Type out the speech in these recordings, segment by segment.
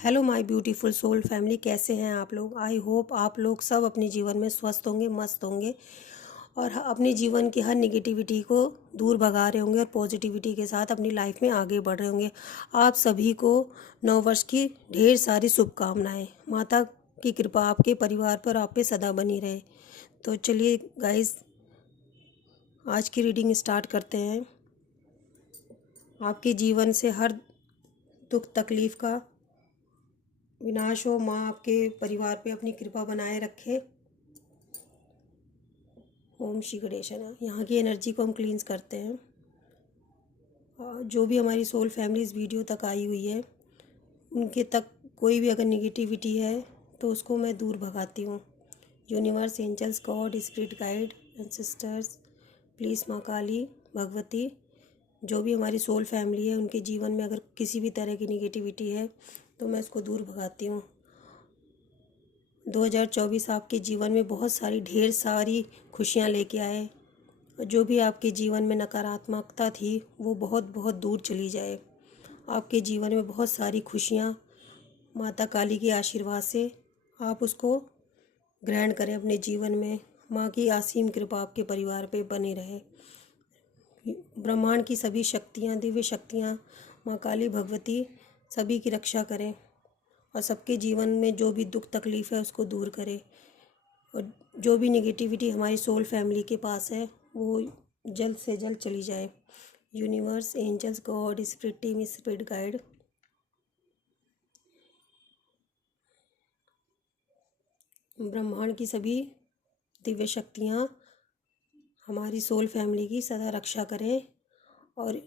Hello my beautiful soul family, कैसे हैं आप लोग। आई होप आप लोग सब अपने जीवन में स्वस्थ होंगे, मस्त होंगे और अपने जीवन की हर निगेटिविटी को दूर भगा रहे होंगे और पॉजिटिविटी के साथ अपनी लाइफ में आगे बढ़ रहे होंगे। आप सभी को नववर्ष की ढेर सारी शुभकामनाएं। माता की कृपा आपके परिवार पर, आप पे सदा बनी रहे। तो चलिए गाइस, आज की रीडिंग स्टार्ट करते हैं। आपके जीवन से हर दुख तकलीफ़ का विनाश हो, माँ आपके परिवार पे अपनी कृपा बनाए रखे। ओम श्री गणेशाय। यहाँ की एनर्जी को हम क्लींस करते हैं। और जो भी हमारी सोल फैमिली इस वीडियो तक आई हुई है, उनके तक कोई भी अगर निगेटिविटी है तो उसको मैं दूर भगाती हूँ। Universe, angels, god, spirit guide and sisters, please माँ काली, भगवती, जो भी हमारी सोल फैमिली है उनके जीवन में अगर किसी भी तरह की निगेटिविटी है तो मैं उसको दूर भगाती हूँ। 2024 आपके जीवन में बहुत सारी ढेर सारी खुशियाँ लेके आए और जो भी आपके जीवन में नकारात्मकता थी वो बहुत बहुत दूर चली जाए। आपके जीवन में बहुत सारी खुशियाँ माता काली के आशीर्वाद से आप उसको ग्रहण करें अपने जीवन में। माँ की असीम कृपा आपके परिवार पे बनी रहे। ब्रह्मांड की सभी शक्तियाँ, दिव्य शक्तियाँ, माँ काली भगवती सभी की रक्षा करें और सबके जीवन में जो भी दुख तकलीफ़ है उसको दूर करे। और जो भी नेगेटिविटी हमारी सोल फैमिली के पास है वो जल्द से जल्द चली जाए। Universe, angels, god, spirit team, spirit guide, ब्रह्मांड की सभी दिव्य शक्तियाँ हमारी सोल फैमिली की सदा रक्षा करें। और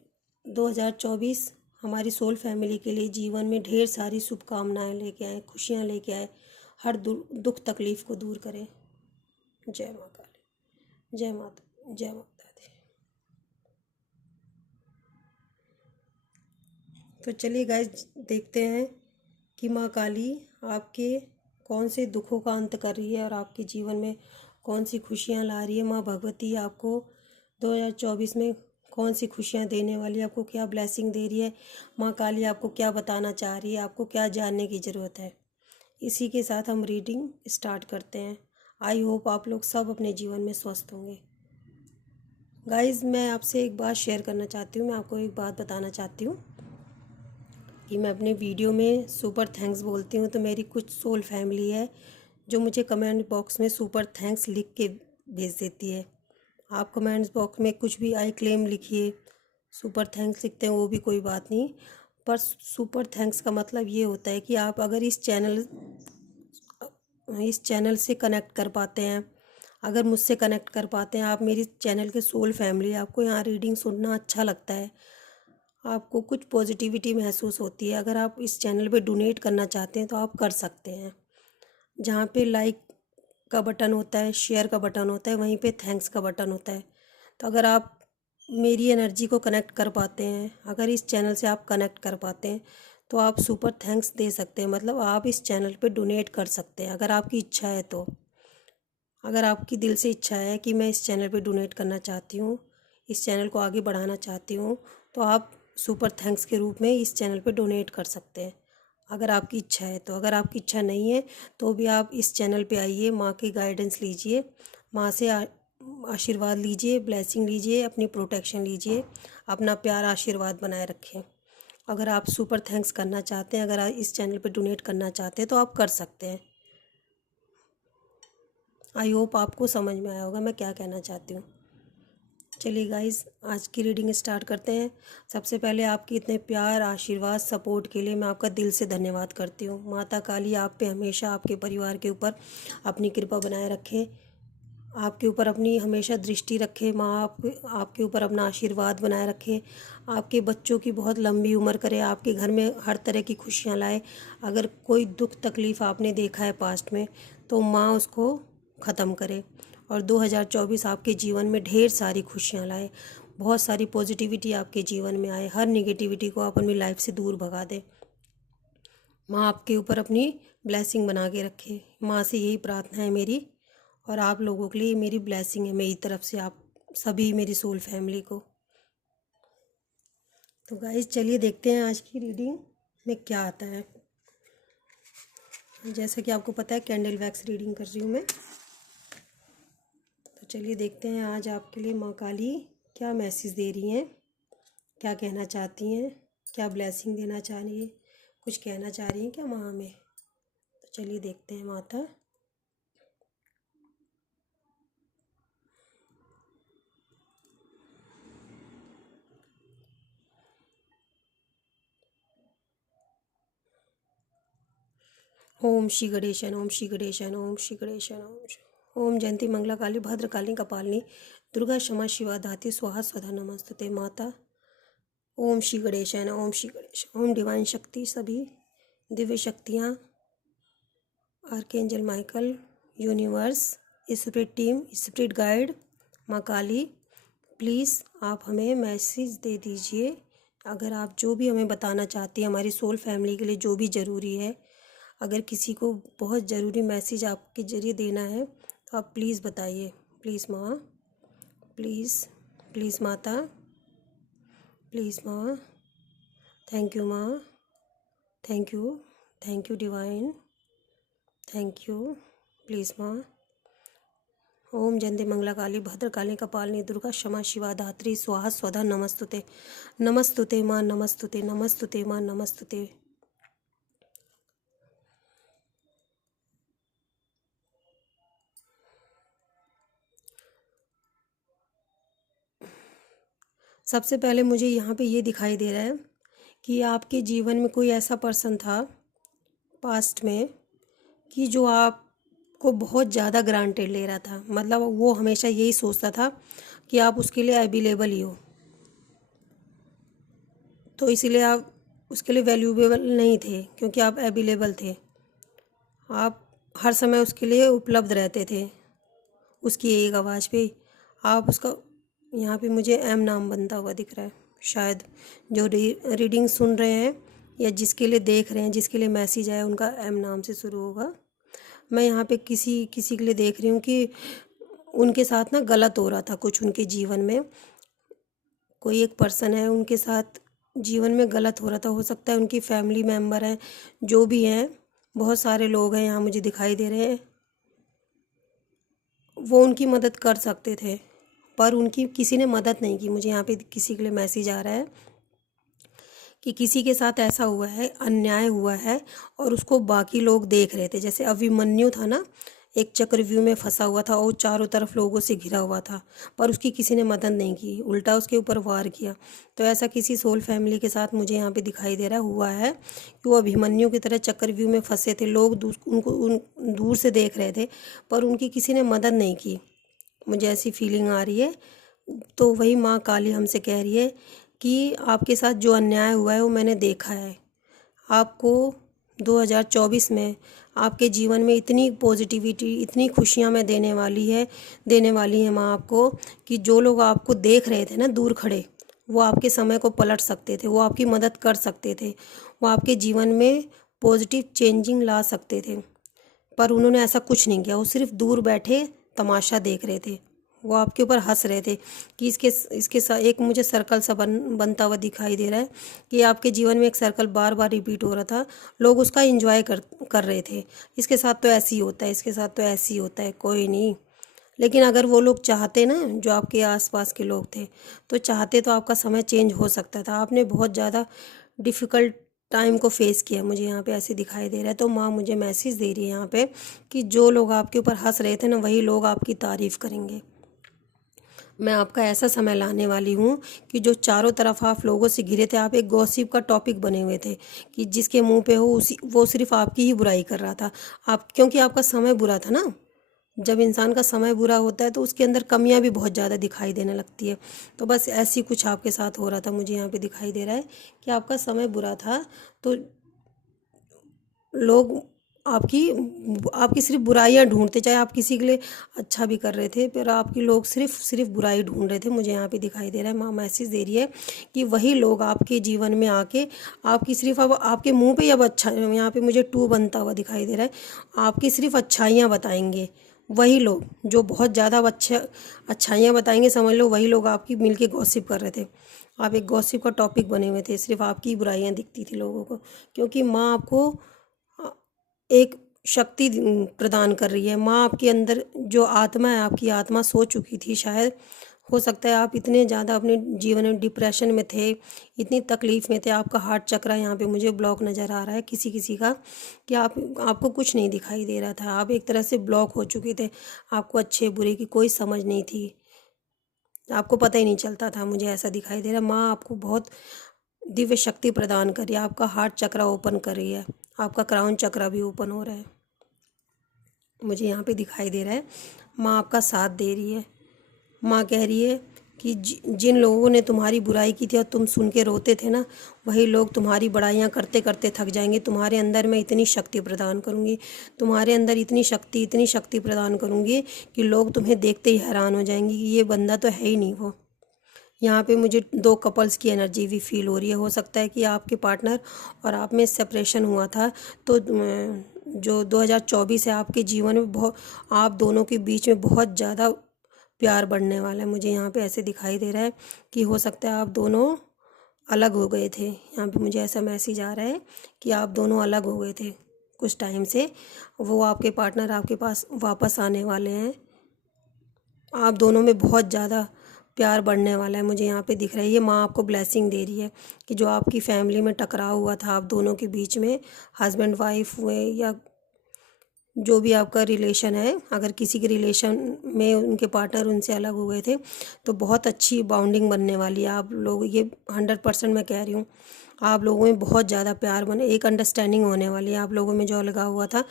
2024 हमारी सोल फैमिली के लिए जीवन में ढेर सारी शुभकामनाएं लेके आए, खुशियाँ लेके आए, हर दुख तकलीफ़ को दूर करें। जय माँ काली, जय माता, जय माता दी। तो चलिए गाइस, देखते हैं कि माँ काली आपके कौन से दुखों का अंत कर रही है और आपके जीवन में कौन सी खुशियाँ ला रही है। माँ भगवती आपको 2024 में कौन सी खुशियाँ देने वाली है, आपको क्या ब्लेसिंग दे रही है, माँ काली आपको क्या बताना चाह रही है, आपको क्या जानने की ज़रूरत है। इसी के साथ हम रीडिंग स्टार्ट करते हैं। आई होप आप लोग सब अपने जीवन में स्वस्थ होंगे। गाइज़, मैं आपसे एक बात शेयर करना चाहती हूँ, मैं आपको एक बात बताना चाहती हूँ कि मैं अपने वीडियो में सुपर थैंक्स बोलती हूँ तो मेरी कुछ सोल फैमिली है जो मुझे कमेंट बॉक्स में सुपर थैंक्स लिख के भेज देती है। आप कमेंट्स बॉक्स में कुछ भी आई क्लेम लिखिए, सुपर थैंक्स लिखते हैं वो भी कोई बात नहीं, पर सुपर थैंक्स का मतलब ये होता है कि आप अगर इस चैनल से कनेक्ट कर पाते हैं, अगर मुझसे कनेक्ट कर पाते हैं, आप मेरी चैनल के सोल फैमिली, आपको यहाँ रीडिंग सुनना अच्छा लगता है, आपको कुछ पॉजिटिविटी महसूस होती है, अगर आप इस चैनल पे डोनेट करना चाहते हैं तो आप कर सकते हैं। जहाँ पे लाइक का बटन होता है, शेयर का बटन होता है, वहीं पे थैंक्स का बटन होता है। तो अगर आप मेरी एनर्जी को कनेक्ट कर पाते हैं, अगर इस चैनल से आप कनेक्ट कर पाते हैं तो आप सुपर थैंक्स दे सकते हैं, मतलब आप इस चैनल पे डोनेट कर सकते हैं अगर आपकी इच्छा है तो। अगर आपकी दिल से इच्छा है कि मैं इस चैनल पे डोनेट करना चाहती हूँ, इस चैनल को आगे बढ़ाना चाहती हूँ, तो आप सुपर थैंक्स के रूप में इस चैनल पे डोनेट कर सकते हैं अगर आपकी इच्छा है तो। अगर आपकी इच्छा नहीं है तो भी आप इस चैनल पे आइए, माँ की गाइडेंस लीजिए, माँ से आशीर्वाद लीजिए, ब्लेसिंग लीजिए, अपनी प्रोटेक्शन लीजिए, अपना प्यार आशीर्वाद बनाए रखें। अगर आप सुपर थैंक्स करना चाहते हैं, अगर आप इस चैनल पे डोनेट करना चाहते हैं तो आप कर सकते हैं। आई होप आपको समझ में आया होगा मैं क्या कहना चाहती हूँ। चलिए गाइस, आज की रीडिंग स्टार्ट करते हैं। सबसे पहले आपकी इतने प्यार, आशीर्वाद, सपोर्ट के लिए मैं आपका दिल से धन्यवाद करती हूँ। माता काली आप पे हमेशा, आपके परिवार के ऊपर अपनी कृपा बनाए रखे, आपके ऊपर अपनी हमेशा दृष्टि रखे। माँ आपके ऊपर अपना आशीर्वाद बनाए रखे, आपके बच्चों की बहुत लंबी उम्र करे, आपके घर में हर तरह की खुशियाँ लाए। अगर कोई दुख तकलीफ़ आपने देखा है पास्ट में तो माँ उसको ख़त्म करे और 2024 आपके जीवन में ढेर सारी खुशियाँ लाए, बहुत सारी पॉजिटिविटी आपके जीवन में आए, हर निगेटिविटी को आप अपनी लाइफ से दूर भगा दें। माँ आपके ऊपर अपनी ब्लेसिंग बना के रखे। माँ से यही प्रार्थना है मेरी, और आप लोगों के लिए मेरी ब्लेसिंग है मेरी तरफ से, आप सभी मेरी सोल फैमिली को। तो गाइस चलिए देखते हैं आज की रीडिंग में क्या आता है। जैसा कि आपको पता है कैंडल वैक्स रीडिंग कर रही हूँ मैं। तो चलिए देखते हैं आज आपके लिए माँ काली क्या मैसेज दे रही हैं, क्या कहना चाहती हैं, क्या ब्लेसिंग देना चाह रही है, कुछ कहना चाह रही हैं क्या माँ हमें। तो चलिए देखते हैं माता। ओम श्री गणेशन, ओम श्री गणेशन, ओम श्री गणेशन, ओम जयंती मंगला काली भद्रकाली कपालिनी दुर्गा क्षमा शिवा धात्री स्वाहा स्वधा नमस्तुते माता। ओम श्री गणेशन, ओम श्री गणेशन, ओम डिवाइन शक्ति, सभी दिव्य शक्तियाँ, archangel Michael, universe, spirit team, spirit guide, माँ काली, प्लीज़ आप हमें मैसेज दे दीजिए। अगर आप जो भी हमें बताना चाहती हैं हमारी सोल फैमिली के लिए जो भी ज़रूरी है, अगर किसी को बहुत ज़रूरी मैसेज आपके ज़रिए देना है तो आप प्लीज़ बताइए। प्लीज़ माँ, प्लीज़ प्लीज़ माता, प्लीज़ माँ। थैंक यू माँ, thank you divine, thank you, please माँ। ओम जयंती मंगला काली भद्रकाली कपालिनी दुर्गा क्षमा शिवा धात्री स्वाहा स्वधा नमस्तुते, नमस्तुते माँ, नमस्तुते, नमस्तुते माँ, नमस्तुते। सबसे पहले मुझे यहाँ पे ये दिखाई दे रहा है कि आपके जीवन में कोई ऐसा पर्सन था पास्ट में कि जो आपको बहुत ज़्यादा ग्रांटेड ले रहा था। मतलब वो हमेशा यही सोचता था कि आप उसके लिए अवेलेबल ही हो, तो इसीलिए आप उसके लिए वैल्यूएबल नहीं थे क्योंकि आप अवेलेबल थे। आप हर समय उसके लिए उपलब्ध रहते थे, उसकी एक आवाज़ पे आप उसका। यहाँ पे मुझे एम नाम बनता हुआ दिख रहा है। शायद जो रीडिंग सुन रहे हैं या जिसके लिए देख रहे हैं, जिसके लिए मैसेज आया, उनका एम नाम से शुरू होगा। मैं यहाँ पे किसी किसी के लिए देख रही हूँ कि उनके साथ ना गलत हो रहा था कुछ उनके जीवन में। कोई एक पर्सन है उनके साथ जीवन में गलत हो रहा था। हो सकता है उनकी फैमिली मेम्बर हैं, जो भी हैं, बहुत सारे लोग हैं यहाँ मुझे दिखाई दे रहे हैं। वो उनकी मदद कर सकते थे पर उनकी किसी ने मदद नहीं की। मुझे यहाँ पे किसी के लिए मैसेज आ रहा है कि किसी के साथ ऐसा हुआ है, अन्याय हुआ है और उसको बाकी लोग देख रहे थे। जैसे अभिमन्यु था ना, एक चक्रव्यूह में फंसा हुआ था और चारों तरफ लोगों से घिरा हुआ था, पर उसकी किसी ने मदद नहीं की, उल्टा उसके ऊपर वार किया। तो ऐसा किसी सोल फैमिली के साथ मुझे यहाँ पे दिखाई दे रहा हुआ है कि वो अभिमन्यु की तरह चक्रव्यूह में फंसे थे। लोग उनको दूर से देख रहे थे पर उनकी किसी ने मदद नहीं की। मुझे ऐसी फीलिंग आ रही है। तो वही माँ काली हमसे कह रही है कि आपके साथ जो अन्याय हुआ है वो मैंने देखा है। आपको 2024 में आपके जीवन में इतनी पॉजिटिविटी, इतनी खुशियाँ मैं देने वाली है माँ आपको, कि जो लोग आपको देख रहे थे ना दूर खड़े, वो आपके समय को पलट सकते थे, वो आपकी मदद कर सकते थे, वो आपके जीवन में पॉजिटिव चेंजिंग ला सकते थे, पर उन्होंने ऐसा कुछ नहीं किया। वो सिर्फ दूर बैठे तमाशा देख रहे थे। वो आपके ऊपर हंस रहे थे कि इसके साथ एक मुझे सर्कल सा बनता हुआ दिखाई दे रहा है कि आपके जीवन में एक सर्कल बार बार रिपीट हो रहा था। लोग उसका एंजॉय कर रहे थे। इसके साथ तो ऐसे ही होता है, इसके साथ तो ऐसे ही होता है, कोई नहीं। लेकिन अगर वो लोग चाहते ना, जो आपके आसपास के लोग थे, तो चाहते तो आपका समय चेंज हो सकता था। आपने बहुत ज़्यादा डिफ़िकल्ट टाइम को फेस किया, मुझे यहाँ पे ऐसे दिखाई दे रहा है। तो माँ मुझे मैसेज दे रही है यहाँ पे कि जो लोग आपके ऊपर हंस रहे थे ना, वही लोग आपकी तारीफ़ करेंगे। मैं आपका ऐसा समय लाने वाली हूँ कि जो चारों तरफ आप लोगों से घिरे थे, आप एक गॉसिप का टॉपिक बने हुए थे कि जिसके मुंह पे हो उसी वो सिर्फ आपकी ही बुराई कर रहा था। आप, क्योंकि आपका समय बुरा था ना। जब इंसान का समय बुरा होता है तो उसके अंदर कमियां भी बहुत ज़्यादा दिखाई देने लगती है। तो बस ऐसी कुछ आपके साथ हो रहा था। मुझे यहाँ पे दिखाई दे रहा है कि आपका समय बुरा था, तो लोग आपकी आपकी सिर्फ बुराइयां ढूंढते, चाहे आप किसी के लिए अच्छा भी कर रहे थे, पर आपकी लोग सिर्फ बुराई ढूंढ रहे थे। मुझे यहाँ पे दिखाई दे रहा है, माँ मैसेज दे रही है कि वही लोग आपके जीवन में आके आपकी सिर्फ, अब आपके मुंह पे अब अच्छा, यहाँ पे मुझे 2 बनता हुआ दिखाई दे रहा है, आपकी सिर्फ अच्छाइयाँ बताएंगे। वही लोग जो बहुत ज़्यादा अच्छाइयाँ बताएंगे, समझ लो वही लोग आपकी मिलके गॉसिप कर रहे थे। आप एक गॉसिप का टॉपिक बने हुए थे, सिर्फ आपकी बुराइयाँ दिखती थी लोगों को। क्योंकि माँ आपको एक शक्ति प्रदान कर रही है। माँ आपके अंदर जो आत्मा है, आपकी आत्मा सो चुकी थी शायद। हो सकता है आप इतने ज़्यादा अपने जीवन में डिप्रेशन में थे, इतनी तकलीफ़ में थे, आपका हार्ट चक्र यहाँ पे मुझे ब्लॉक नज़र आ रहा है किसी किसी का, कि आपको कुछ नहीं दिखाई दे रहा था। आप एक तरह से ब्लॉक हो चुके थे, आपको अच्छे बुरे की कोई समझ नहीं थी, आपको पता ही नहीं चलता था। मुझे ऐसा दिखाई दे रहा है माँ आपको बहुत दिव्य शक्ति प्रदान कर रही है, आपका हार्ट चक्र ओपन कर रही है, आपका क्राउन चक्र भी ओपन हो रहा है, मुझे यहाँ पे दिखाई दे रहा है। माँ आपका साथ दे रही है। माँ कह रही है कि जिन लोगों ने तुम्हारी बुराई की थी और तुम सुन के रोते थे ना, वही लोग तुम्हारी बड़ाइयाँ करते करते थक जाएंगे। तुम्हारे अंदर मैं इतनी शक्ति प्रदान करूँगी, तुम्हारे अंदर इतनी शक्ति प्रदान करूँगी कि लोग तुम्हें देखते ही हैरान हो जाएंगे कि ये बंदा तो है ही नहीं वो। यहाँ पे मुझे दो कपल्स की एनर्जी भी फील हो रही है। हो सकता है कि आपके पार्टनर और आप में सेपरेशन हुआ था, तो जो 2024 है आपके जीवन में बहुत, आप दोनों के बीच में बहुत ज़्यादा प्यार बढ़ने वाला है। मुझे यहाँ पे ऐसे दिखाई दे रहा है कि हो सकता है आप दोनों अलग हो गए थे। यहाँ पे मुझे ऐसा मैसेज आ रहा है कि आप दोनों अलग हो गए थे कुछ टाइम से, वो आपके पार्टनर आपके पास वापस आने वाले हैं। आप दोनों में बहुत ज़्यादा प्यार बढ़ने वाला है, मुझे यहाँ पे दिख रहा है। ये माँ आपको ब्लेसिंग दे रही है कि जो आपकी फैमिली में टकराव हुआ था आप दोनों के बीच में, हस्बैंड वाइफ हुए या जो भी आपका रिलेशन है, अगर किसी के रिलेशन में उनके पार्टनर उनसे अलग हो गए थे, तो बहुत अच्छी बॉन्डिंग बनने वाली है। आप लोग, ये 100% मैं कह रही हूँ, आप लोगों में बहुत ज़्यादा प्यार बने, एक अंडरस्टैंडिंग होने वाली है। आप लोगों में जो अलगाव हुआ था,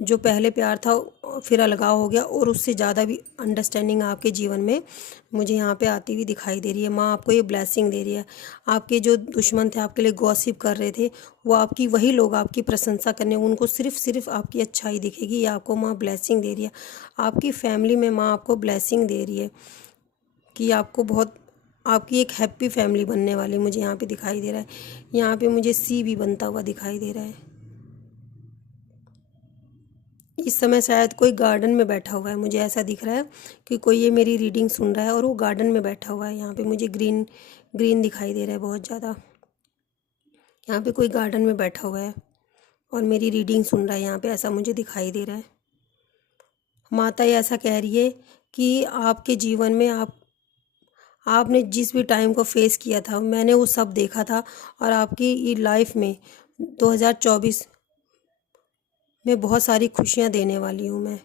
जो पहले प्यार था फिर अलगाव हो गया, और उससे ज़्यादा भी अंडरस्टैंडिंग आपके जीवन में मुझे यहाँ पे आती हुई दिखाई दे रही है। माँ आपको ये ब्लेसिंग दे रही है। आपके जो दुश्मन थे, आपके लिए गॉसिप कर रहे थे, वो आपकी, वही लोग आपकी प्रशंसा करने, उनको सिर्फ आपकी अच्छाई दिखेगी। ये आपको माँ ब्लेसिंग दे रही है। आपकी फैमिली में माँ आपको ब्लेसिंग दे रही है कि आपको बहुत, आपकी एक हैप्पी फैमिली बनने वाली मुझे यहाँ पे दिखाई दे रहा है। यहाँ पे मुझे सी भी बनता हुआ दिखाई दे रहा है। इस समय शायद कोई गार्डन में बैठा हुआ है, मुझे ऐसा दिख रहा है कि कोई ये मेरी रीडिंग सुन रहा है और वो गार्डन में बैठा हुआ है। यहाँ पे मुझे ग्रीन ग्रीन दिखाई दे रहा है बहुत ज़्यादा। यहाँ पे कोई गार्डन में बैठा हुआ है और मेरी रीडिंग सुन रहा है, यहाँ पे ऐसा मुझे दिखाई दे रहा है। माता ये ऐसा कह रही है कि आपके जीवन में आपने जिस भी टाइम को फेस किया था, मैंने वो सब देखा था, और आपकी ये लाइफ में 2024 में बहुत सारी खुशियाँ देने वाली हूँ मैं।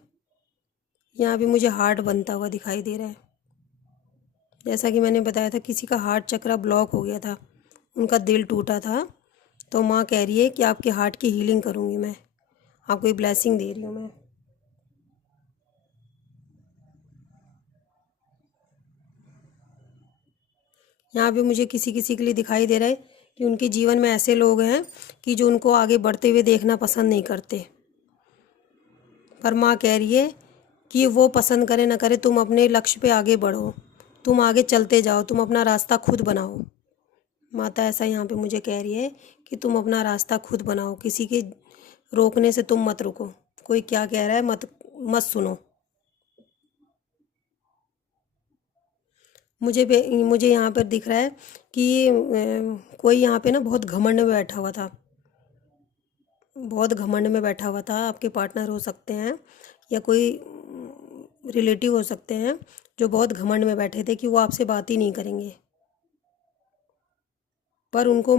यहाँ भी मुझे हार्ट बनता हुआ दिखाई दे रहा है। जैसा कि मैंने बताया था, किसी का हार्ट चक्र ब्लॉक हो गया था, उनका दिल टूटा था, तो माँ कह रही है कि आपके हार्ट की हीलिंग करूँगी मैं, आपको ये ब्लेसिंग दे रही हूँ मैं। यहाँ पे मुझे किसी किसी के लिए दिखाई दे रहा है कि उनके जीवन में ऐसे लोग हैं कि जो उनको आगे बढ़ते हुए देखना पसंद नहीं करते, पर माँ कह रही है कि वो पसंद करे ना करे, तुम अपने लक्ष्य पे आगे बढ़ो, तुम आगे चलते जाओ, तुम अपना रास्ता खुद बनाओ। माता ऐसा यहाँ पे मुझे कह रही है कि तुम अपना रास्ता खुद बनाओ, किसी के रोकने से तुम मत रुको, कोई क्या कह रहा है मत मत सुनो। मुझे यहाँ पर दिख रहा है कि कोई यहाँ पे ना बहुत घमंड में बैठा हुआ था, बहुत घमंड में बैठा हुआ था। आपके पार्टनर हो सकते हैं या कोई रिलेटिव हो सकते हैं, जो बहुत घमंड में बैठे थे कि वो आपसे बात ही नहीं करेंगे, पर उनको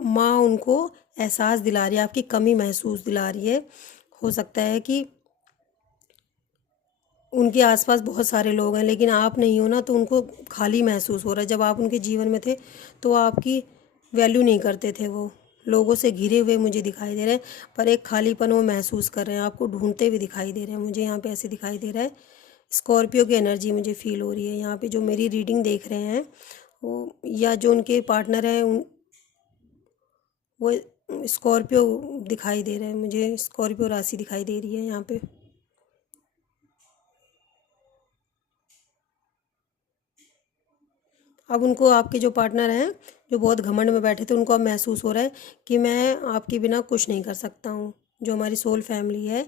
माँ उनको एहसास दिला रही है, आपकी कमी महसूस दिला रही है। हो सकता है कि उनके आसपास बहुत सारे लोग हैं लेकिन आप नहीं हो ना, तो उनको खाली महसूस हो रहा है। जब आप उनके जीवन में थे तो आपकी वैल्यू नहीं करते थे, वो लोगों से घिरे हुए मुझे दिखाई दे रहे हैं, पर एक खालीपन वो महसूस कर रहे हैं, आपको ढूंढते हुए दिखाई दे रहे हैं। मुझे यहाँ पे ऐसे दिखाई दे रहा है। स्कॉर्पियो की एनर्जी मुझे फील हो रही है यहाँ पे, जो मेरी रीडिंग देख रहे हैं वो, या जो उनके पार्टनर हैं वो स्कॉर्पियो दिखाई दे रहे हैं। मुझे स्कॉर्पियो राशि दिखाई दे रही है यहाँ पे। अब उनको, आपके जो पार्टनर हैं जो बहुत घमंड में बैठे थे, उनको अब महसूस हो रहा है कि मैं आपके बिना कुछ नहीं कर सकता हूँ, जो हमारी सोल फैमिली है,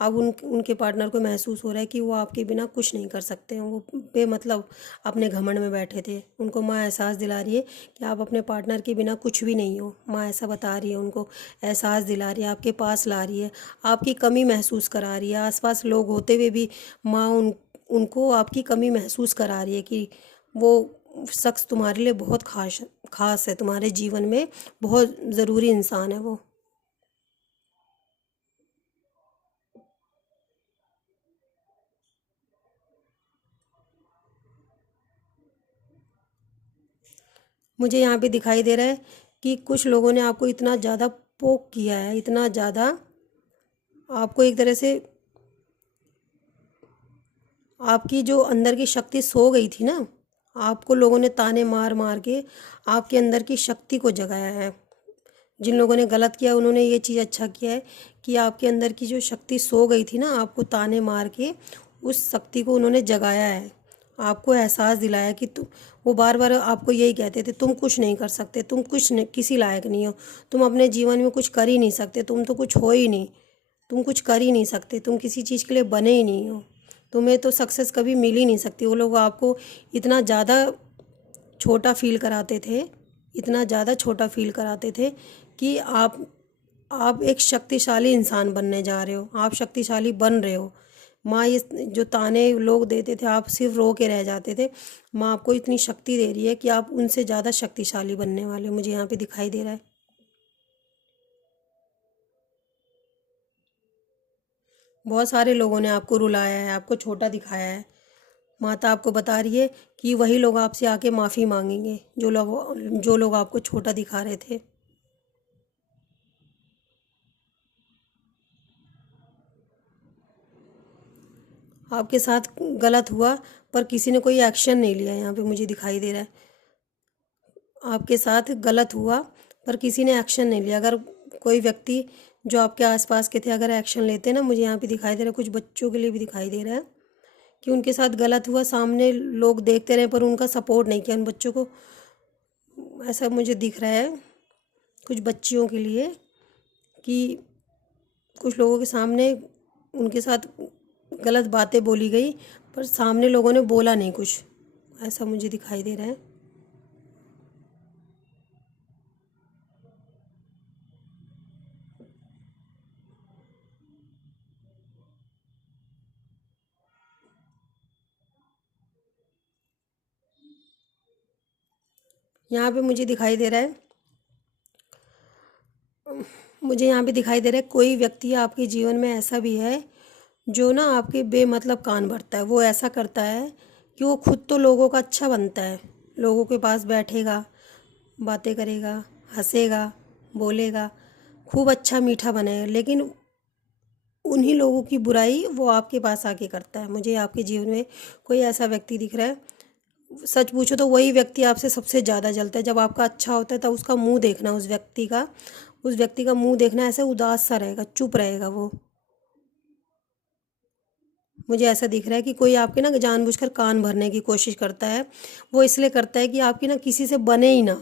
अब उनके पार्टनर को महसूस हो रहा है कि वो आपके बिना कुछ नहीं कर सकते हैं। वो बेमतलब अपने घमंड में बैठे थे। उनको माँ एहसास दिला रही है कि आप अपने पार्टनर के बिना कुछ भी नहीं हो। माँ ऐसा बता रही है, उनको एहसास दिला रही है, आपके पास ला रही है, आपकी कमी महसूस करा रही है। आसपास लोग होते हुए भी माँ उनको आपकी कमी महसूस करा रही है कि वो शख्स तुम्हारे लिए बहुत खास खास है, तुम्हारे जीवन में बहुत ज़रूरी इंसान है वो। मुझे यहाँ पे दिखाई दे रहा है कि कुछ लोगों ने आपको इतना ज़्यादा पोक किया है, इतना ज़्यादा आपको एक तरह से आपकी जो अंदर की शक्ति सो गई थी ना, आपको लोगों ने ताने मार मार के आपके अंदर की शक्ति को जगाया है। जिन लोगों ने गलत किया उन्होंने ये चीज़ अच्छा किया है कि आपके अंदर की जो शक्ति सो गई थी ना, आपको ताने मार के उस शक्ति को उन्होंने जगाया है। आपको एहसास दिलाया कि तुम, वो बार बार आपको यही कहते थे, तुम कुछ नहीं कर सकते, तुम कुछ नहीं, किसी लायक नहीं हो, तुम अपने जीवन में कुछ कर ही नहीं सकते, तुम तो कुछ हो ही नहीं, तुम कुछ कर ही नहीं सकते, तुम किसी चीज़ के लिए बने ही नहीं हो, तुम्हें तो सक्सेस कभी मिल ही नहीं सकती। वो लोग आपको इतना ज़्यादा छोटा फील कराते थे, इतना ज़्यादा छोटा फील कराते थे कि आप एक शक्तिशाली इंसान बनने जा रहे हो, आप शक्तिशाली बन रहे हो। माँ ये जो ताने लोग देते थे, आप सिर्फ रो के रह जाते थे, माँ आपको इतनी शक्ति दे रही है कि आप उनसे ज़्यादा शक्तिशाली बनने वाले हो। मुझे यहाँ पे दिखाई दे रहा है। बहुत सारे लोगों ने आपको रुलाया है, आपको छोटा दिखाया है। माता आपको बता रही है कि वही लोग आपसे आके माफ़ी मांगेंगे जो लोग आपको छोटा दिखा रहे थे। आपके साथ गलत हुआ पर किसी ने कोई एक्शन नहीं लिया। यहाँ पे मुझे दिखाई दे रहा है आपके साथ गलत हुआ पर किसी ने एक्शन नहीं लिया। अगर कोई व्यक्ति जो आपके आसपास के थे अगर एक्शन लेते ना, मुझे यहाँ पे दिखाई दे रहा है, कुछ बच्चों के लिए भी दिखाई दे रहा है कि उनके साथ गलत हुआ, सामने लोग देखते रहे पर उनका सपोर्ट नहीं किया उन बच्चों को। ऐसा मुझे दिख रहा है कुछ बच्चियों के लिए कि कुछ लोगों के सामने उनके साथ गलत बातें बोली गई पर सामने लोगों ने बोला नहीं कुछ। ऐसा मुझे दिखाई दे रहा है। यहाँ पे मुझे दिखाई दे रहा है, मुझे यहाँ पे दिखाई दे रहा है कोई व्यक्ति आपके जीवन में ऐसा भी है जो ना आपके बेमतलब कान भरता है। वो ऐसा करता है कि वो खुद तो लोगों का अच्छा बनता है, लोगों के पास बैठेगा, बातें करेगा, हंसेगा, बोलेगा, खूब अच्छा मीठा बनेगा, लेकिन उन्हीं लोगों की बुराई वो आपके पास आके करता है। मुझे आपके जीवन में कोई ऐसा व्यक्ति दिख रहा है। सच पूछो तो वही व्यक्ति आपसे सबसे ज़्यादा जलता है। जब आपका अच्छा होता है तब उसका मुंह देखना, उस व्यक्ति का मुंह देखना, ऐसे उदास सा रहेगा, चुप रहेगा वो। मुझे ऐसा दिख रहा है कि कोई आपके ना जानबूझकर कान भरने की कोशिश करता है। वो इसलिए करता है कि आपकी ना किसी से बने ही ना,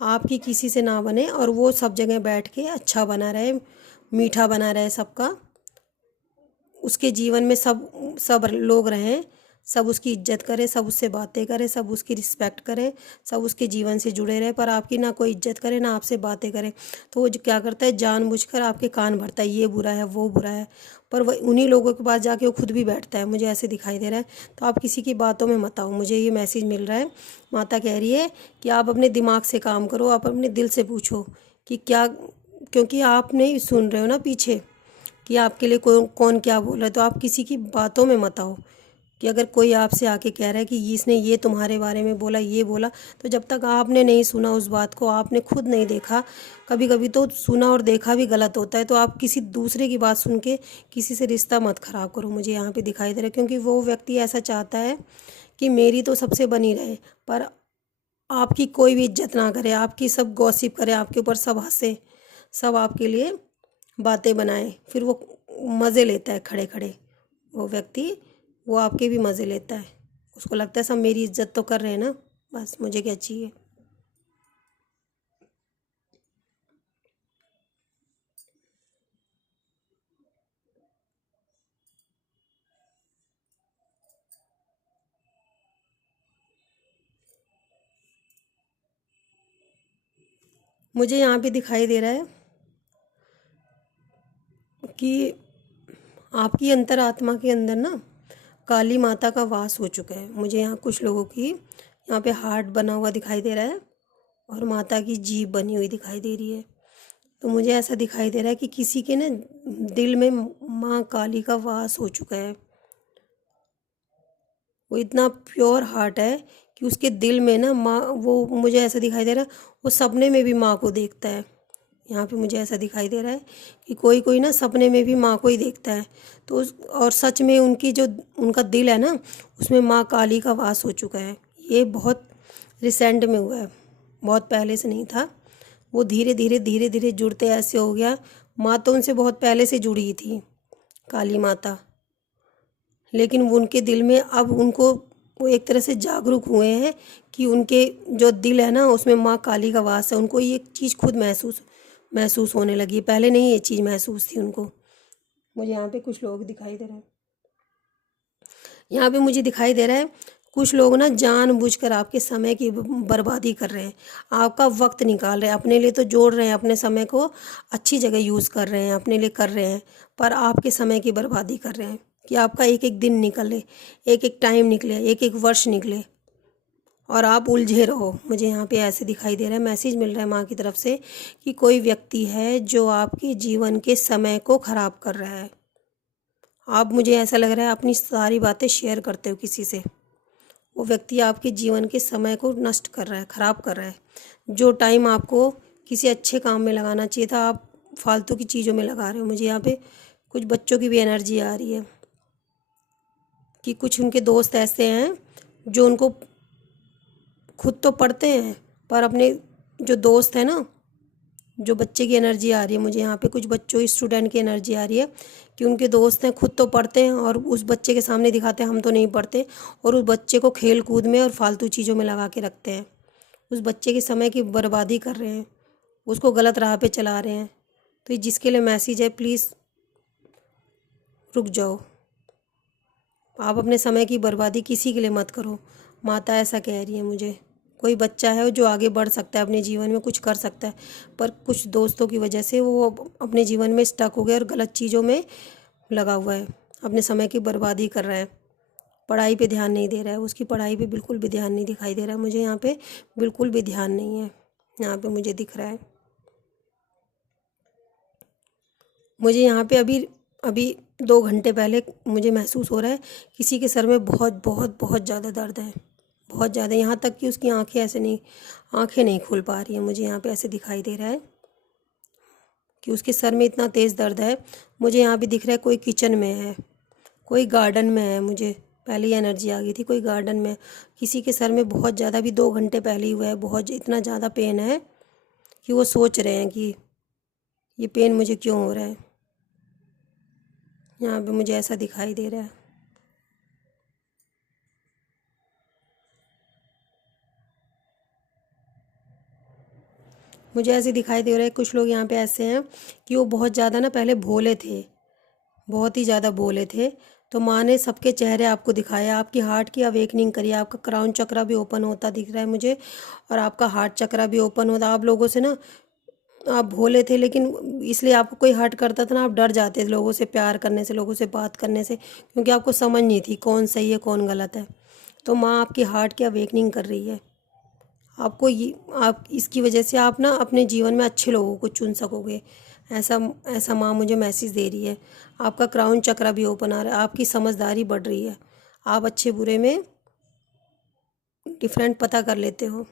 आपकी किसी से ना बने और वो सब जगह बैठ के अच्छा बना रहे, मीठा बना रहे सबका, उसके जीवन में सब सब लोग रहें, सब उसकी इज्जत करें, सब उससे बातें करें, सब उसकी रिस्पेक्ट करें, सब उसके जीवन से जुड़े रहे, पर आपकी ना कोई इज्जत करे ना आपसे बातें करे। तो वो जो क्या करता है, जानबूझकर आपके कान भरता है, ये बुरा है वो बुरा है, पर वह उन्हीं लोगों के पास जाके वो खुद भी बैठता है। मुझे ऐसे दिखाई दे रहा है। तो आप किसी की बातों में मत आओ। मुझे ये मैसेज मिल रहा है, माता कह रही है कि आप अपने दिमाग से काम करो, आप अपने दिल से पूछो कि क्या, क्योंकि आप नहीं सुन रहे हो ना पीछे कि आपके लिए कौन कौन क्या बोल रहा है। तो आप किसी की बातों में मत आओ कि अगर कोई आपसे आके कह रहा है कि इसने ये तुम्हारे बारे में बोला, ये बोला, तो जब तक आपने नहीं सुना उस बात को, आपने खुद नहीं देखा, कभी कभी तो सुना और देखा भी गलत होता है, तो आप किसी दूसरे की बात सुन के किसी से रिश्ता मत खराब करो। मुझे यहाँ पे दिखाई दे रहा है क्योंकि वो व्यक्ति ऐसा चाहता है कि मेरी तो सबसे बनी रहे, पर आपकी कोई भी इज्जत ना करे, आपकी सब गॉसिप करे, आपके ऊपर सब हंसे, सब आपके लिए बातें बनाए, फिर वो मज़े लेता है खड़े खड़े। वो व्यक्ति, वो आपके भी मज़े लेता है, उसको लगता है सब मेरी इज्जत तो कर रहे हैं ना, बस मुझे क्या चाहिए। मुझे यहाँ पे दिखाई दे रहा है कि आपकी अंतरात्मा के अंदर ना काली माता का वास हो चुका है। मुझे यहाँ कुछ लोगों की यहाँ पे हार्ट बना हुआ दिखाई दे रहा है और माता की जीभ बनी हुई दिखाई दे रही है। तो मुझे ऐसा दिखाई दे रहा है कि किसी के ना दिल में माँ काली का वास हो चुका है। वो इतना प्योर हार्ट है कि उसके दिल में ना माँ, वो मुझे ऐसा दिखाई दे रहा है वो सपने में भी माँ को देखता है। यहाँ पे मुझे ऐसा दिखाई दे रहा है कि कोई कोई ना सपने में भी माँ को ही देखता है। तो और सच में उनकी जो उनका दिल है ना उसमें माँ काली का वास हो चुका है। ये बहुत रिसेंट में हुआ है, बहुत पहले से नहीं था। वो धीरे धीरे जुड़ते ऐसे हो गया। माँ तो उनसे बहुत पहले से जुड़ी थी, काली माता, लेकिन वो उनके दिल में अब उनको वो एक तरह से जागरूक हुए हैं कि उनके जो दिल है ना उसमें माँ काली का वास है। उनको ये चीज़ खुद महसूस होने लगी। पहले नहीं ये चीज़ महसूस थी उनको। मुझे यहाँ पे कुछ लोग दिखाई दे रहे हैं। यहाँ पे मुझे दिखाई दे रहा है कुछ लोग ना जानबूझकर आपके समय की बर्बादी कर रहे हैं। आपका वक्त निकाल रहे हैं, अपने लिए तो जोड़ रहे हैं, अपने समय को अच्छी जगह यूज़ कर रहे हैं, अपने लिए कर रहे हैं, पर आपके समय की बर्बादी कर रहे हैं कि आपका एक एक दिन निकले, एक एक टाइम निकले, एक एक वर्ष निकले और आप उलझे रहो। मुझे यहाँ पे ऐसे दिखाई दे रहा है, मैसेज मिल रहा है माँ की तरफ से कि कोई व्यक्ति है जो आपके जीवन के समय को ख़राब कर रहा है। आप, मुझे ऐसा लग रहा है, अपनी सारी बातें शेयर करते हो किसी से। वो व्यक्ति आपके जीवन के समय को नष्ट कर रहा है, ख़राब कर रहा है। जो टाइम आपको किसी अच्छे काम में लगाना चाहिए था आप फालतू की चीज़ों में लगा रहे हो। मुझे यहाँ पे कुछ बच्चों की भी एनर्जी आ रही है कि कुछ उनके दोस्त ऐसे हैं जो उनको खुद तो पढ़ते हैं पर अपने जो दोस्त हैं ना, जो बच्चे की एनर्जी आ रही है, मुझे यहाँ पे कुछ बच्चों स्टूडेंट की एनर्जी आ रही है कि उनके दोस्त हैं, खुद तो पढ़ते हैं और उस बच्चे के सामने दिखाते हैं हम तो नहीं पढ़ते, और उस बच्चे को खेल कूद में और फालतू चीज़ों में लगा के रखते हैं। उस बच्चे के समय की बर्बादी कर रहे हैं, उसको गलत राह पे चला रहे हैं। तो ये जिसके लिए मैसेज है, प्लीज़ रुक जाओ। आप अपने समय की बर्बादी किसी के लिए मत करो। माता ऐसा कह रही है मुझे। कोई बच्चा है जो आगे बढ़ सकता है, अपने जीवन में कुछ कर सकता है, पर कुछ दोस्तों की वजह से वो अपने जीवन में स्टक हो गया और गलत चीज़ों में लगा हुआ है, अपने समय की बर्बादी कर रहा है, पढ़ाई पे ध्यान नहीं दे रहा है। उसकी पढ़ाई पे बिल्कुल भी ध्यान नहीं दिखाई दे रहा है मुझे। यहाँ पे बिल्कुल भी ध्यान नहीं है, यहाँ पे मुझे दिख रहा है। मुझे यहाँ पे अभी अभी 2 घंटे पहले मुझे महसूस हो रहा है किसी के सर में बहुत बहुत बहुत ज़्यादा दर्द है, बहुत ज़्यादा, यहाँ तक कि उसकी आंखें नहीं खुल पा रही हैं। मुझे यहाँ पे ऐसे दिखाई दे रहा है कि उसके सर में इतना तेज़ दर्द है। मुझे यहाँ पे दिख रहा है कोई किचन में है, कोई गार्डन में है। मुझे पहले ही एनर्जी आ गई थी, कोई गार्डन में किसी के सर में बहुत ज़्यादा, अभी 2 घंटे पहले ही हुआ है, बहुत इतना ज़्यादा पेन है कि वो सोच रहे हैं कि ये पेन मुझे क्यों हो रहा है। यहाँ पे मुझे ऐसा दिखाई दे रहा है। मुझे ऐसे दिखाई दे रहा है कुछ लोग यहाँ पे ऐसे हैं कि वो बहुत ज़्यादा ना पहले भोले थे, बहुत ही ज़्यादा भोले थे। तो माँ ने सबके चेहरे आपको दिखाया, आपकी हार्ट की अवेकनिंग करी, आपका क्राउन चक्रा भी ओपन होता दिख रहा है मुझे, और आपका हार्ट चक्रा भी ओपन होता। आप लोगों से ना, आप भोले थे लेकिन इसलिए आपको कोई हर्ट करता था ना, आप डर जाते थे लोगों से प्यार करने से, लोगों से बात करने से, क्योंकि आपको समझ नहीं थी कौन सही है कौन गलत है। तो माँ आपकी हार्ट की अवेकनिंग कर रही है आपको। ये आप इसकी वजह से आप ना अपने जीवन में अच्छे लोगों को चुन सकोगे, ऐसा ऐसा माँ मुझे मैसेज दे रही है। आपका क्राउन चक्रा भी ओपन आ रहा है, आपकी समझदारी बढ़ रही है, आप अच्छे बुरे में डिफरेंट पता कर लेते हो।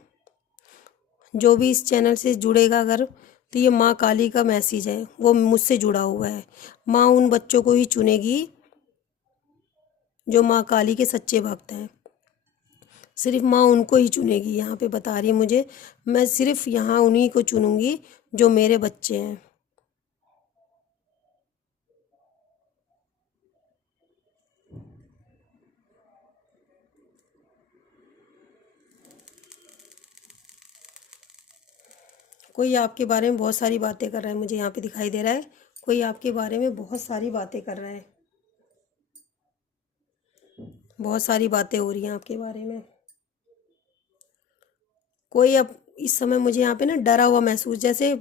जो भी इस चैनल से जुड़ेगा अगर, तो ये माँ काली का मैसेज है, वो मुझसे जुड़ा हुआ है। माँ उन बच्चों को ही चुनेगी जो माँ काली के सच्चे भक्त हैं, सिर्फ माँ उनको ही चुनेगी। यहाँ पे बता रही है मुझे, मैं सिर्फ यहाँ उन्हीं को चुनूंगी जो मेरे बच्चे हैं। कोई आपके बारे में बहुत सारी बातें कर रहा है, मुझे यहाँ पे दिखाई दे रहा है कोई आपके बारे में बहुत सारी बातें कर रहा है, बहुत सारी बातें हो रही हैं आपके बारे में। कोई अब इस समय मुझे यहाँ पे ना डरा हुआ महसूस, जैसे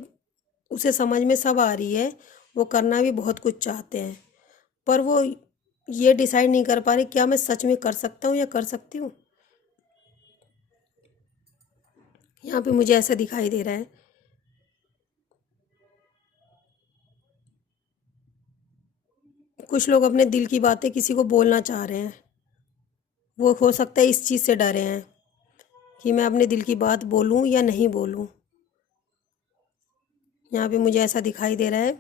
उसे समझ में सब आ रही है, वो करना भी बहुत कुछ चाहते हैं, पर वो ये डिसाइड नहीं कर पा रहे क्या मैं सच में कर सकता हूँ या कर सकती हूँ। यहाँ पे मुझे ऐसा दिखाई दे रहा है। कुछ लोग अपने दिल की बातें किसी को बोलना चाह रहे हैं, वो हो सकता है इस चीज़ से डरे हैं कि मैं अपने दिल की बात बोलूं या नहीं बोलूं। यहाँ पे मुझे ऐसा दिखाई दे रहा है,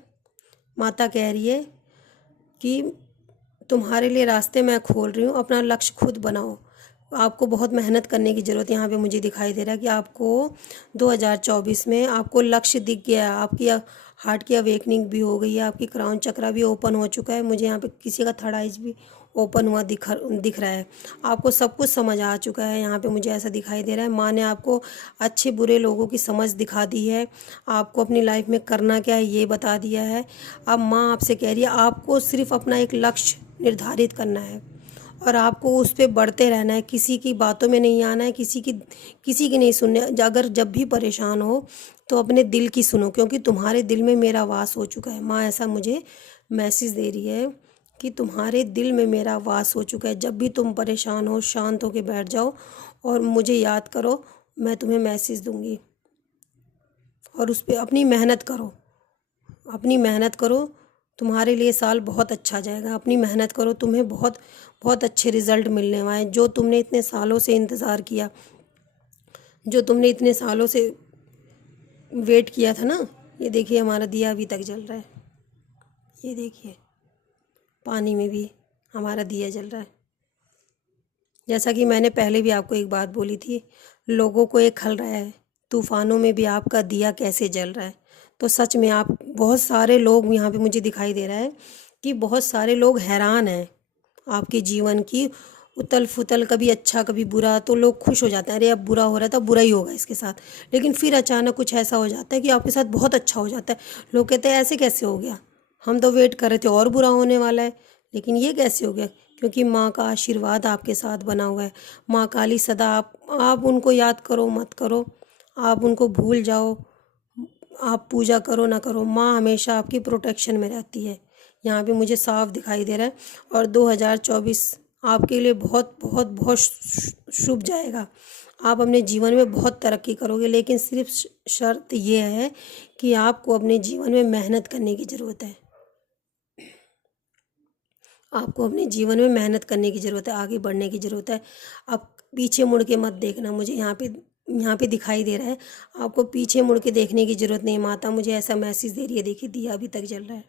माता कह रही है कि तुम्हारे लिए रास्ते मैं खोल रही हूँ, अपना लक्ष्य खुद बनाओ। आपको बहुत मेहनत करने की ज़रूरत है। यहाँ पे मुझे दिखाई दे रहा है कि आपको 2024 में आपको लक्ष्य दिख गया है, आपकी हार्ट की अवेकनिंग भी हो गई है, आपकी क्राउन चक्रा भी ओपन हो चुका है। मुझे यहाँ पे किसी का थर्ड आइज भी ओपन हुआ दिख रहा है। आपको सब कुछ समझ आ चुका है। यहाँ पे मुझे ऐसा दिखाई दे रहा है, माँ ने आपको अच्छे बुरे लोगों की समझ दिखा दी है, आपको अपनी लाइफ में करना क्या है ये बता दिया है। अब माँ आपसे कह रही है आपको सिर्फ अपना एक लक्ष्य निर्धारित करना है और आपको उस पर बढ़ते रहना है, किसी की बातों में नहीं आना है, किसी की नहीं सुनने। अगर जब भी परेशान हो तो अपने दिल की सुनो, क्योंकि तुम्हारे दिल में मेरा वास हो चुका है। माँ ऐसा मुझे मैसेज दे रही है कि तुम्हारे दिल में मेरा वास हो चुका है। जब भी तुम परेशान हो शांत होकर बैठ जाओ और मुझे याद करो, मैं तुम्हें मैसेज दूंगी और उस पर अपनी मेहनत करो। अपनी मेहनत करो, तुम्हारे लिए साल बहुत अच्छा जाएगा। अपनी मेहनत करो, तुम्हें बहुत बहुत अच्छे रिजल्ट मिलने वाले हैं। जो तुमने इतने सालों से इंतज़ार किया, जो तुमने इतने सालों से वेट किया था ना। ये देखिए हमारा दिया अभी तक जल रहा है, ये देखिए पानी में भी हमारा दिया जल रहा है। जैसा कि मैंने पहले भी आपको एक बात बोली थी, लोगों को ये खल रहा है तूफानों में भी आपका दिया कैसे जल रहा है। तो सच में आप बहुत सारे लोग यहाँ पे मुझे दिखाई दे रहा है कि बहुत सारे लोग हैरान हैं आपके जीवन की उतल फुतल, कभी अच्छा कभी बुरा। तो लोग खुश हो जाते हैं, अरे अब बुरा हो रहा है तो बुरा ही होगा इसके साथ। लेकिन फिर अचानक कुछ ऐसा हो जाता है कि आपके साथ बहुत अच्छा हो जाता है। लोग कहते हैं ऐसे कैसे हो गया, हम तो वेट कर रहे थे और बुरा होने वाला है, लेकिन ये कैसे हो गया। क्योंकि माँ का आशीर्वाद आपके साथ बना हुआ है। माँ काली सदा आप उनको याद करो मत करो, आप उनको भूल जाओ, आप पूजा करो ना करो, माँ हमेशा आपकी प्रोटेक्शन में रहती है। यहाँ पे मुझे साफ दिखाई दे रहा है। और 2024 आपके लिए बहुत बहुत बहुत शुभ जाएगा। आप अपने जीवन में बहुत तरक्की करोगे, लेकिन सिर्फ शर्त यह है कि आपको अपने जीवन में मेहनत करने की ज़रूरत है। आपको अपने जीवन में मेहनत करने की ज़रूरत है, आगे बढ़ने की ज़रूरत है। आप पीछे मुड़ के मत देखना। मुझे यहाँ पे दिखाई दे रहा है आपको पीछे मुड़ के देखने की ज़रूरत नहीं। माता मुझे ऐसा मैसेज दे रही है, देखिए दिया अभी तक जल रहा है।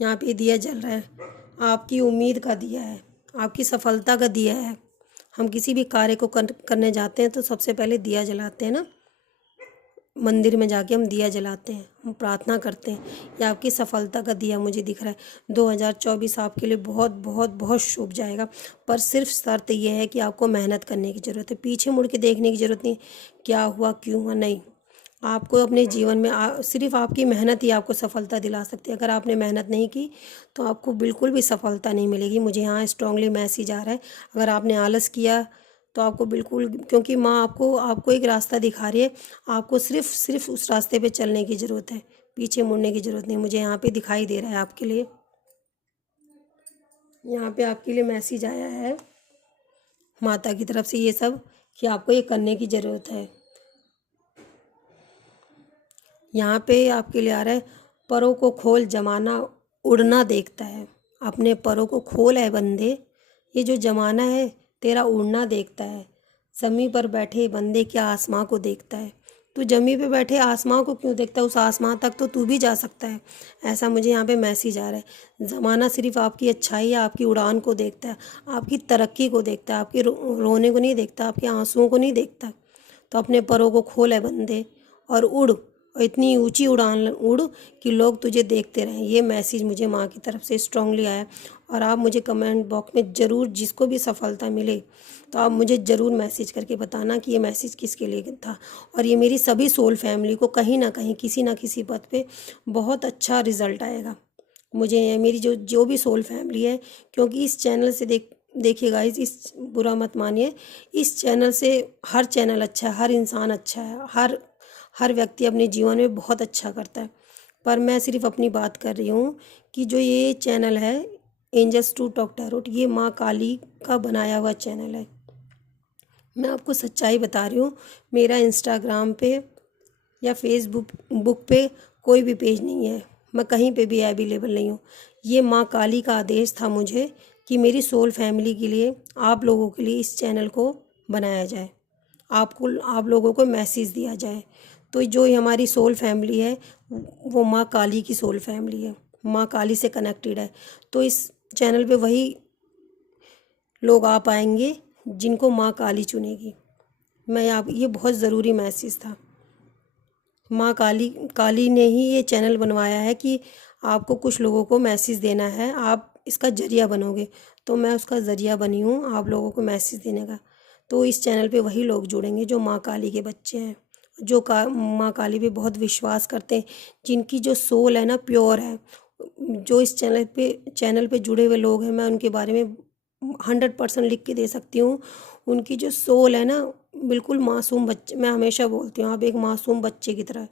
यहाँ पे दिया जल रहा है, आपकी उम्मीद का दिया है, आपकी सफलता का दिया है। हम किसी भी कार्य को करने जाते हैं तो सबसे पहले दिया जलाते हैं ना, मंदिर में जाके हम दिया जलाते हैं, हम प्रार्थना करते हैं। ये आपकी सफलता का दिया मुझे दिख रहा है। 2024 आपके लिए बहुत बहुत बहुत शुभ जाएगा, पर सिर्फ शर्त यह है कि आपको मेहनत करने की ज़रूरत है। पीछे मुड़ के देखने की ज़रूरत नहीं, क्या हुआ क्यों हुआ, नहीं। आपको अपने जीवन में सिर्फ आपकी मेहनत ही आपको सफलता दिला सकती है। अगर आपने मेहनत नहीं की तो आपको बिल्कुल भी सफलता नहीं मिलेगी। मुझे यहाँ स्ट्रांगली मैसेज आ रहा है, अगर आपने आलस किया तो आपको बिल्कुल, क्योंकि माँ आपको एक रास्ता दिखा रही है, आपको सिर्फ उस रास्ते पे चलने की ज़रूरत है, पीछे मुड़ने की ज़रूरत नहीं। मुझे यहाँ पे दिखाई दे रहा है आपके लिए, यहाँ पे आपके लिए मैसेज आया है माता की तरफ से ये सब, कि आपको ये करने की ज़रूरत है। यहाँ पे आपके लिए आ रहा है, परों को खोल जमाना उड़ना देखता है। अपने परों को खोल है बंदे, ये जो जमाना है तेरा उड़ना देखता है। ज़मीं पर बैठे बंदे क्या आसमां को देखता है। तू ज़मीं पे बैठे आसमां को क्यों देखता है, उस आसमां तक तो तू भी जा सकता है। ऐसा मुझे यहाँ पे मैसेज आ रहा है। ज़माना सिर्फ आपकी अच्छाई या आपकी उड़ान को देखता है, आपकी तरक्की को देखता है, आपके रोने को नहीं देखता, आपके आंसुओं को नहीं देखता। तो अपने परों को खोल है बंदे और उड़, और इतनी ऊंची उड़ान उड़ कि लोग तुझे देखते रहें। ये मैसेज मुझे माँ की तरफ से स्ट्रांगली आया। और आप मुझे कमेंट बॉक्स में ज़रूर, जिसको भी सफलता मिले तो आप मुझे ज़रूर मैसेज करके बताना कि ये मैसेज किसके लिए था। और ये मेरी सभी सोल फैमिली को कहीं ना कहीं किसी ना किसी पद पे बहुत अच्छा रिजल्ट आएगा। मुझे मेरी जो भी सोल फैमिली है, क्योंकि इस चैनल से देखिए गाइज, इस बुरा मत मानिए, इस चैनल से हर चैनल अच्छा है, हर इंसान अच्छा है, हर व्यक्ति अपने जीवन में बहुत अच्छा करता है। पर मैं सिर्फ अपनी बात कर रही हूँ कि जो ये चैनल है एंजल्स टू टॉक टैरोट, ये माँ काली का बनाया हुआ चैनल है। मैं आपको सच्चाई बता रही हूँ। मेरा इंस्टाग्राम पे या फेसबुक पे कोई भी पेज नहीं है, मैं कहीं पे भी अवेलेबल नहीं हूँ। ये माँ काली का आदेश था मुझे कि मेरी सोल फैमिली के लिए, आप लोगों के लिए इस चैनल को बनाया जाए, आप लोगों को मैसेज दिया जाए। तो जो ये हमारी सोल फैमिली है वो माँ काली की सोल फैमिली है, माँ काली से कनेक्टेड है। तो इस चैनल पे वही लोग आ पाएंगे जिनको माँ काली चुनेगी। मैं आप ये बहुत ज़रूरी मैसेज था। माँ काली ने ही ये चैनल बनवाया है कि आपको कुछ लोगों को मैसेज देना है, आप इसका ज़रिया बनोगे। तो मैं उसका ज़रिया बनी हूँ आप लोगों को मैसेज देने का। तो इस चैनल पे वही लोग जुड़ेंगे जो माँ काली के बच्चे हैं, जो माँ काली पे बहुत विश्वास करते हैं, जिनकी जो सोल है ना प्योर है। जो इस चैनल पे जुड़े हुए लोग हैं, मैं उनके बारे में 100% लिख के दे सकती हूँ। उनकी जो सोल है ना बिल्कुल मासूम बच्चे, मैं हमेशा बोलती हूँ आप एक मासूम बच्चे की तरह है।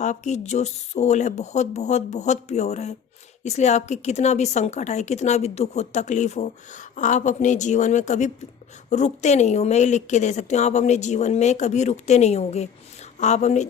आपकी जो सोल है बहुत बहुत बहुत प्योर है। इसलिए आपके कितना भी संकट आए, कितना भी दुख हो, तकलीफ़ हो, आप अपने जीवन में कभी रुकते नहीं हो। मैं ये लिख के दे सकती हूँ, आप अपने जीवन में कभी रुकते नहीं होगे। आप अपने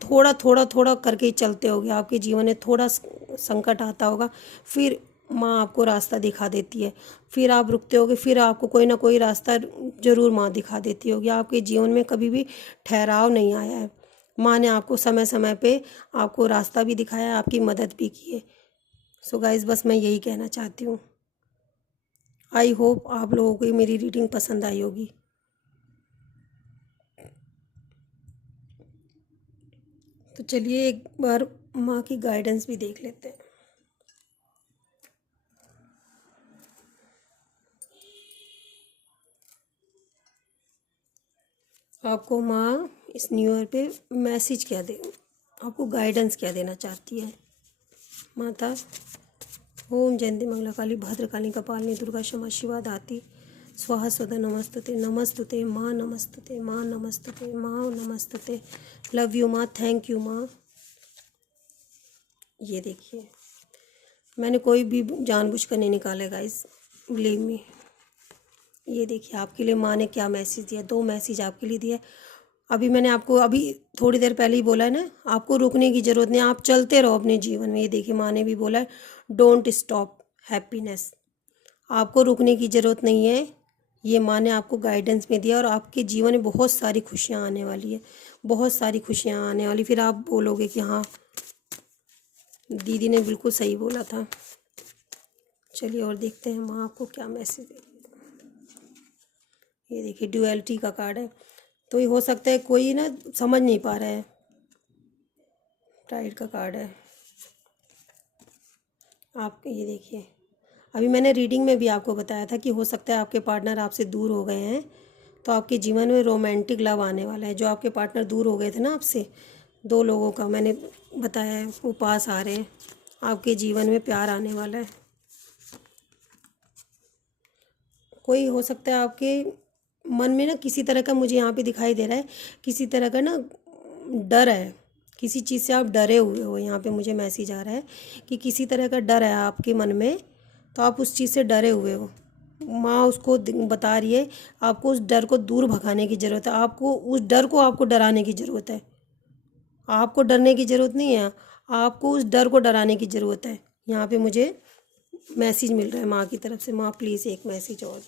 थोड़ा थोड़ा थोड़ा करके ही चलते होगे। आपके जीवन में थोड़ा संकट आता होगा, फिर माँ आपको रास्ता दिखा देती है, फिर आप रुकते होगे, फिर आपको कोई ना कोई रास्ता ज़रूर माँ दिखा देती होगी। आपके जीवन में कभी भी ठहराव नहीं आया है। माँ ने आपको समय समय पे आपको रास्ता भी दिखाया है, आपकी मदद भी की है। सो गाइस, बस मैं यही कहना चाहती हूँ। आई होप आप लोगों को मेरी रीडिंग पसंद आई होगी। तो चलिए एक बार माँ की गाइडेंस भी देख लेते हैं। आपको माँ इस न्यू ईयर पे मैसेज क्या दे, आपको गाइडेंस क्या देना चाहती है। माता ओम जयंती मंगला काली भद्रकाली कपालिनी दुर्गा क्षमा शिवा दाती स्वाहा स्वधा नमस्तुते नमस्तुते माँ नमस्तुते माँ नमस्तुते माँ नमस्तुते। लव यू माँ, थैंक यू माँ। ये देखिए, मैंने कोई भी जानबूझकर नहीं निकाले गाइस, बिलीव मी। ये देखिए आपके लिए माँ ने क्या मैसेज दिया, 2 मैसेज आपके लिए दिया। अभी मैंने आपको अभी थोड़ी देर पहले ही बोला है ना, आपको रुकने की ज़रूरत नहीं, आप चलते रहो अपने जीवन में। ये देखिए माँ ने भी बोला है डोंट स्टॉप हैप्पीनेस, आपको रुकने की ज़रूरत नहीं है। ये माँ ने आपको गाइडेंस में दिया और आपके जीवन में बहुत सारी खुशियाँ आने वाली है, बहुत सारी खुशियाँ आने वाली। फिर आप बोलोगे कि हाँ दीदी ने बिल्कुल सही बोला था। चलिए और देखते हैं माँ आपको क्या मैसेज दे। ये देखिए ड्यूअलिटी का कार्ड है, तो ये हो सकता है कोई ना समझ नहीं पा रहा है। प्राइड का कार्ड है। आप ये देखिए, अभी मैंने रीडिंग में भी आपको बताया था कि हो सकता है आपके पार्टनर आपसे दूर हो गए हैं, तो आपके जीवन में रोमांटिक लव आने वाला है। जो आपके पार्टनर दूर हो गए थे ना आपसे, 2 लोगों का मैंने बताया है, वो पास आ रहे हैं। आपके जीवन में प्यार आने वाला है। कोई हो सकता है आपके मन में ना किसी तरह का, मुझे यहाँ पे दिखाई दे रहा है किसी तरह का ना डर है, किसी चीज़ से आप डरे हुए हो। यहाँ पे मुझे मैसेज आ रहा है कि किसी तरह का डर है आपके मन में, तो आप उस चीज़ से डरे हुए हो। माँ उसको बता रही है आपको उस डर को दूर भगाने की ज़रूरत है, आपको उस डर को आपको डराने की ज़रूरत है। आपको डरने की ज़रूरत नहीं है, आपको उस डर को डराने की ज़रूरत है। यहाँ पे मुझे मैसेज मिल रहा है माँ की तरफ से। माँ प्लीज़ एक मैसेज और।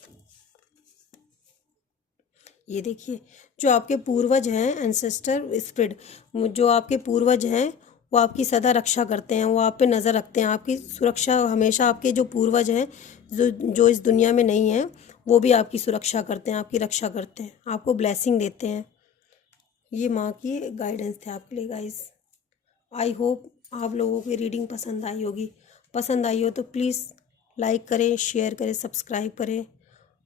ये देखिए, जो आपके पूर्वज हैं, एंसेस्टर स्पिरिट, जो आपके पूर्वज हैं वो आपकी सदा रक्षा करते हैं, वो आप पे नज़र रखते हैं, आपकी सुरक्षा हमेशा। आपके जो पूर्वज हैं जो इस दुनिया में नहीं हैं, वो भी आपकी सुरक्षा करते हैं, आपकी रक्षा करते हैं, आपको ब्लेसिंग देते हैं। ये माँ की गाइडेंस थे आपके लिए गाइस। आई होप आप लोगों की रीडिंग पसंद आई होगी। पसंद आई हो तो प्लीज़ लाइक करें, शेयर करें, सब्सक्राइब करें,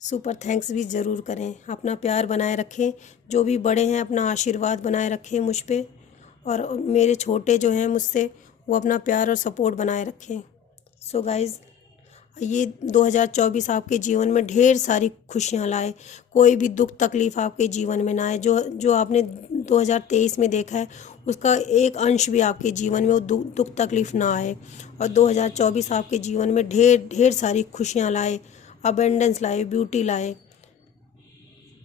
सुपर थैंक्स भी ज़रूर करें। अपना प्यार बनाए रखें, जो भी बड़े हैं अपना आशीर्वाद बनाए रखें मुझ पे, और मेरे छोटे जो हैं मुझसे, वो अपना प्यार और सपोर्ट बनाए रखें। सो गाइज़, ये 2024 आपके जीवन में ढेर सारी खुशियाँ लाए, कोई भी दुख तकलीफ़ आपके जीवन में ना आए। जो जो आपने 2023 में देखा है उसका एक अंश भी आपके जीवन में वो दुख तकलीफ़ ना आए, और 2024 आपके जीवन में ढेर ढेर सारी खुशियाँ लाए, अबेंडेंस लाए, ब्यूटी लाए।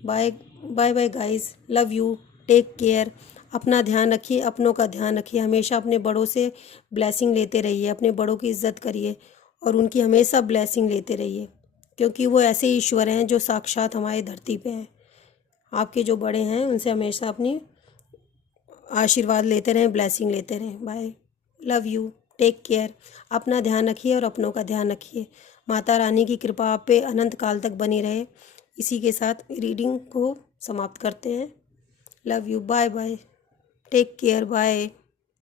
Bye bye bye guys, love you, take care. अपना ध्यान रखिए, अपनों का ध्यान रखिए, हमेशा अपने बड़ों से ब्लेसिंग लेते रहिए, अपने बड़ों की इज्जत करिए और उनकी हमेशा ब्लेसिंग लेते रहिए, क्योंकि वो ऐसे ईश्वर हैं जो साक्षात हमारी धरती पे हैं। आपके जो बड़े हैं उनसे हमेशा अपनी आशीर्वाद लेते रहें, ब्लेसिंग लेते रहें। Bye, love you, take care. अपना ध्यान रखिए और अपनों का ध्यान रखिए। माता रानी की कृपा आप पे अनंत काल तक बनी रहे। इसी के साथ रीडिंग को समाप्त करते हैं। Love you, bye bye, take care, bye.